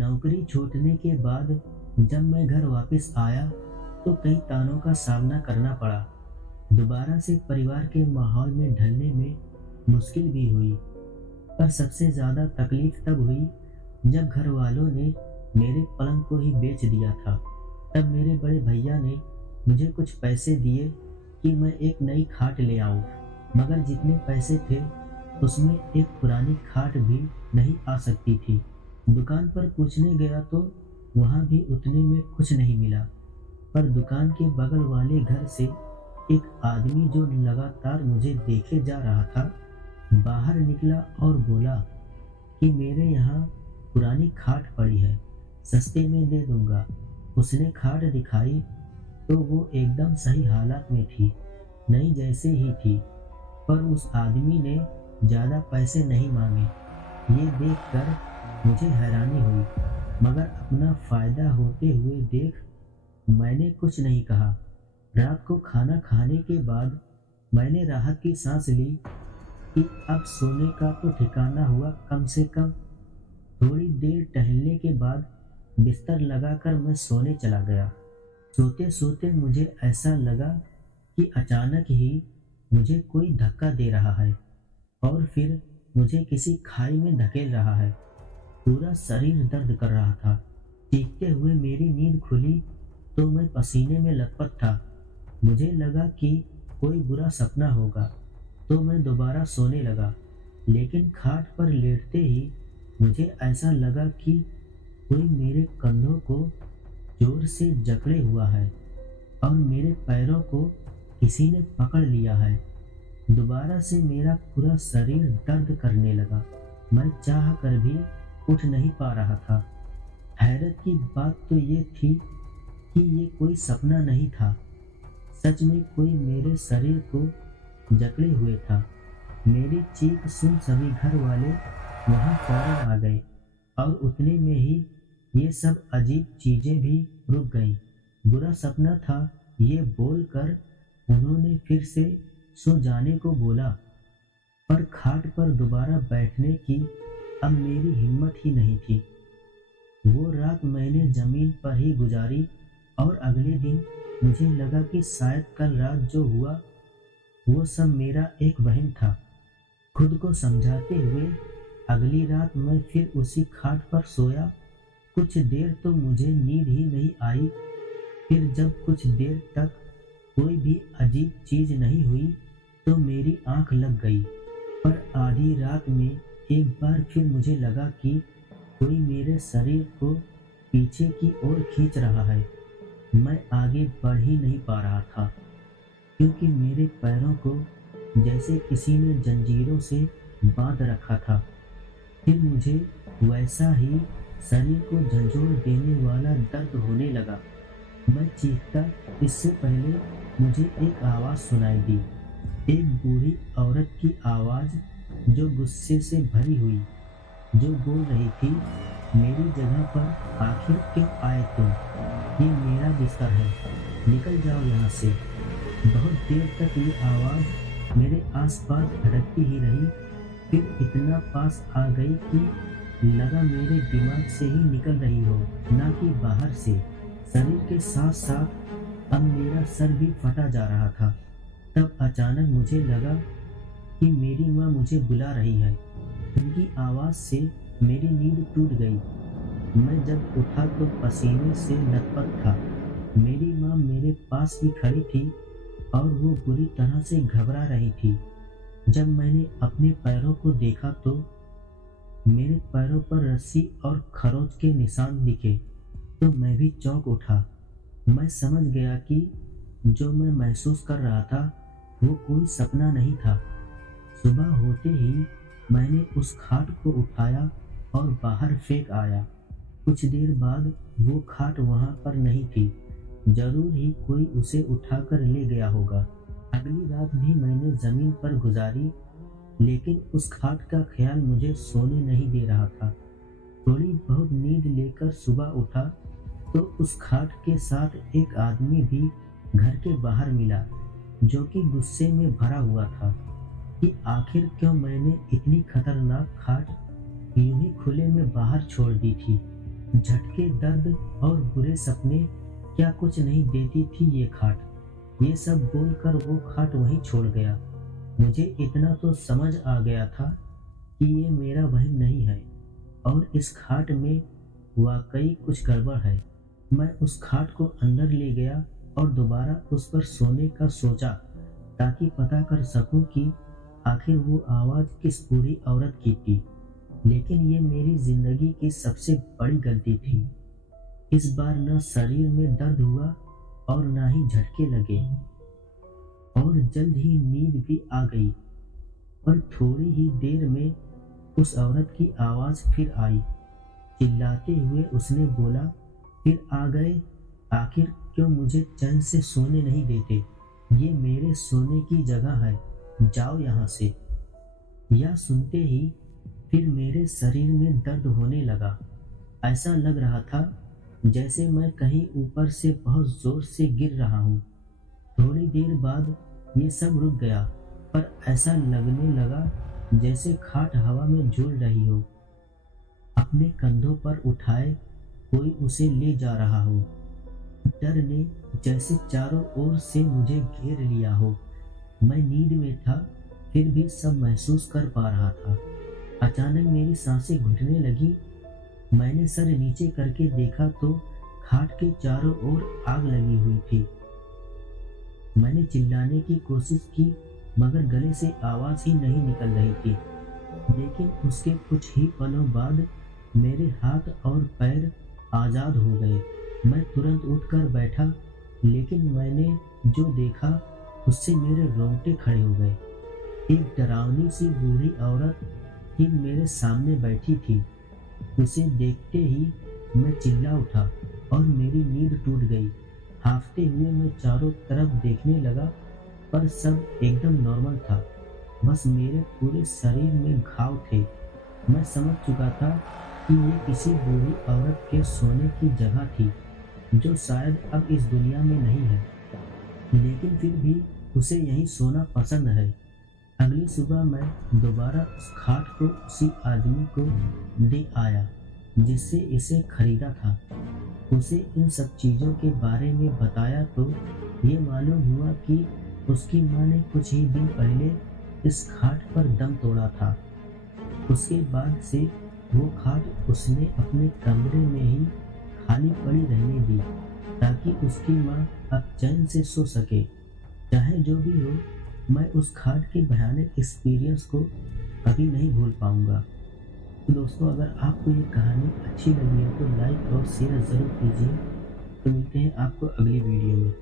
नौकरी छूटने के बाद जब मैं घर वापस आया तो कई तानों का सामना करना पड़ा। दोबारा से परिवार के माहौल में ढलने में मुश्किल भी हुई, पर सबसे ज़्यादा तकलीफ तब हुई जब घर वालों ने मेरे पलंग को ही बेच दिया था। तब मेरे बड़े भैया ने मुझे कुछ पैसे दिए कि मैं एक नई खाट ले आऊं, मगर जितने पैसे थे उसमें एक पुरानी खाट भी नहीं आ सकती थी। दुकान पर पूछने गया तो वहाँ भी उतने में कुछ नहीं मिला, पर दुकान के बगल वाले घर से एक आदमी जो लगातार मुझे देखे जा रहा था बाहर निकला और बोला कि मेरे यहाँ पुरानी खाट पड़ी है, सस्ते में दे दूंगा। उसने खाट दिखाई तो वो एकदम सही हालत में थी, नई जैसे ही थी, पर उस आदमी ने ज़्यादा पैसे नहीं मांगे। ये देखकर मुझे हैरानी हुई, मगर अपना फायदा होते हुए देख मैंने कुछ नहीं कहा। रात को खाना खाने के बाद मैंने राहत की सांस ली कि अब सोने का तो ठिकाना हुआ कम से कम। थोड़ी देर टहलने के बाद बिस्तर लगाकर मैं सोने चला गया। सोते सोते मुझे ऐसा लगा कि अचानक ही मुझे कोई धक्का दे रहा है और फिर मुझे किसी खाई में धकेल रहा है। पूरा शरीर दर्द कर रहा था। चीखते हुए मेरी नींद खुली तो मैं पसीने में लथपथ था। मुझे लगा कि कोई बुरा सपना होगा, तो मैं दोबारा सोने लगा, लेकिन खाट पर लेटते ही मुझे ऐसा लगा कि कोई मेरे कंधों को जोर से जकड़े हुआ है और मेरे पैरों को किसी ने पकड़ लिया है। दोबारा से मेरा पूरा शरीर दर्द करने लगा। मैं चाह कर भी उठ नहीं पा रहा था। हैरत की बात तो ये थी कि ये कोई सपना नहीं था, सच में कोई मेरे शरीर को जकड़े हुए था। मेरी चीख सुन सभी घर वाले वहां फौरन आ गए और उतने में ही ये सब अजीब चीजें भी रुक गईं। बुरा सपना था ये बोलकर उन्होंने फिर से सो जाने को बोला, पर खाट पर दोबारा बैठने की अब मेरी हिम्मत ही नहीं थी। वो रात मैंने जमीन पर ही गुजारी और अगले दिन मुझे लगा कि शायद कल रात जो हुआ वो सब मेरा एक वहम था। खुद को समझाते हुए अगली रात मैं फिर उसी खाट पर सोया। कुछ देर तो मुझे नींद ही नहीं आई। फिर जब कुछ देर तक कोई भी अजीब चीज नहीं हुई तो मेरी आंख लग गई, पर आधी रात में एक बार फिर मुझे लगा कि कोई मेरे शरीर को पीछे की ओर खींच रहा है। मैं आगे बढ़ ही नहीं पा रहा था, क्योंकि मेरे पैरों को जैसे किसी ने जंजीरों से बांध रखा था। फिर मुझे वैसा ही शरीर को झंझोड़ देने वाला दर्द होने लगा। मैं चीखता, इससे पहले मुझे एक आवाज़ सुनाई दी, एक बूढ़ी औरत की आवाज़ जो गुस्से से भरी हुई, जो बोल रही थी, मेरी जगह पर आखिर क्यों आए तुम? ये मेरा बिस्तर है, निकल जाओ यहाँ से। बहुत देर तक ये आवाज़ मेरे आसपास भटकती ही रही, फिर इतना पास आ गई कि लगा मेरे दिमाग से ही निकल रही हो, ना कि बाहर से। शरीर के साथ साथ अब मेरा सर भी फटा जा रहा था। तब अचानक मुझे लगा कि मेरी माँ मुझे बुला रही है। उनकी आवाज़ से मेरी नींद टूट गई। मैं जब उठा तो पसीने से लथपथ था। मेरी माँ मेरे पास ही खड़ी थी और वो बुरी तरह से घबरा रही थी। जब मैंने अपने पैरों को देखा तो मेरे पैरों पर रस्सी और खरोंच के निशान दिखे, तो मैं भी चौंक उठा। मैं समझ गया कि जो मैं महसूस कर रहा था वो कोई सपना नहीं था। सुबह होते ही मैंने उस खाट को उठाया और बाहर फेंक आया। कुछ देर बाद वो खाट वहां पर नहीं थी। जरूर ही कोई उसे उठाकर ले गया होगा। अगली रात भी मैंने जमीन पर गुजारी, लेकिन उस खाट का ख्याल मुझे सोने नहीं दे रहा था। थोड़ी बहुत नींद लेकर सुबह उठा तो उस खाट के साथ एक आदमी भी घर के बाहर मिला, जो कि गुस्से में भरा हुआ था कि आखिर क्यों मैंने इतनी खतरनाक खाट यूं ही खुले में बाहर छोड़ दी थी। झटके, दर्द और बुरे सपने, क्या कुछ नहीं देती थी ये खाट। ये सब बोलकर वो खाट वहीं छोड़ गया। मुझे इतना तो समझ आ गया था कि ये मेरा वहम नहीं है और इस खाट में वाकई कुछ गड़बड़ है। मैं उस खाट को अंदर ले गया और दोबारा उस पर सोने का सोचा, ताकि पता कर सकूं कि आखिर वो आवाज़ किस बूढ़ी औरत की थी। लेकिन ये मेरी जिंदगी की सबसे बड़ी गलती थी। इस बार न शरीर में दर्द हुआ और ना ही झटके लगे, और जल्द ही नींद भी आ गई। पर थोड़ी ही देर में उस औरत की आवाज़ फिर आई। चिल्लाते हुए उसने बोला, फिर आ गए? आखिर क्यों मुझे चैन से सोने नहीं देते? ये मेरे सोने की जगह है, जाओ यहाँ से। यह सुनते ही फिर मेरे शरीर में दर्द होने लगा। ऐसा लग रहा था जैसे मैं कहीं ऊपर से बहुत जोर से गिर रहा हूँ। थोड़ी देर बाद ये सब रुक गया, पर ऐसा लगने लगा जैसे खाट हवा में झूल रही हो, अपने कंधों पर उठाए कोई उसे ले जा रहा हो। डर ने जैसे चारों ओर से मुझे घेर लिया हो। मैं नींद में था, फिर भी सब महसूस कर पा रहा था। अचानक मेरी सांसें घुटने लगी। मैंने सर नीचे करके देखा तो खाट के चारों ओर आग लगी हुई थी। मैंने चिल्लाने की कोशिश की, मगर गले से आवाज़ ही नहीं निकल रही थी। लेकिन उसके कुछ ही पलों बाद मेरे हाथ और पैर आज़ाद हो गए। मैं तुरंत उठकर बैठा, लेकिन मैंने जो देखा उससे मेरे रोंगटे खड़े हो गए। एक डरावनी सी बूढ़ी औरत ही मेरे सामने बैठी थी। उसे देखते ही मैं चिल्ला उठा और मेरी नींद टूट गई। हांफते हुए मैं चारों तरफ देखने लगा, पर सब एकदम नॉर्मल था। बस मेरे पूरे शरीर में घाव थे। मैं समझ चुका था कि ये किसी बूढ़ी औरत के सोने की जगह थी, जो शायद अब इस दुनिया में नहीं है, लेकिन फिर भी उसे यहीं सोना पसंद है। अगली सुबह मैं दोबारा उस खाट को उसी आदमी को दे आया जिससे इसे खरीदा था। उसे इन सब चीज़ों के बारे में बताया तो ये मालूम हुआ कि उसकी माँ ने कुछ ही दिन पहले इस खाट पर दम तोड़ा था। उसके बाद से वो खाट उसने अपने कमरे में ही खाली पड़ी रहने दी, ताकि उसकी माँ अब चैन से सो सके। चाहे जो भी हो, मैं उस खाट के भयानक एक्सपीरियंस को कभी नहीं भूल पाऊंगा। तो दोस्तों, अगर आपको ये कहानी अच्छी लगी है तो लाइक और शेयर ज़रूर कीजिए। तो मिलते हैं आपको अगली वीडियो में।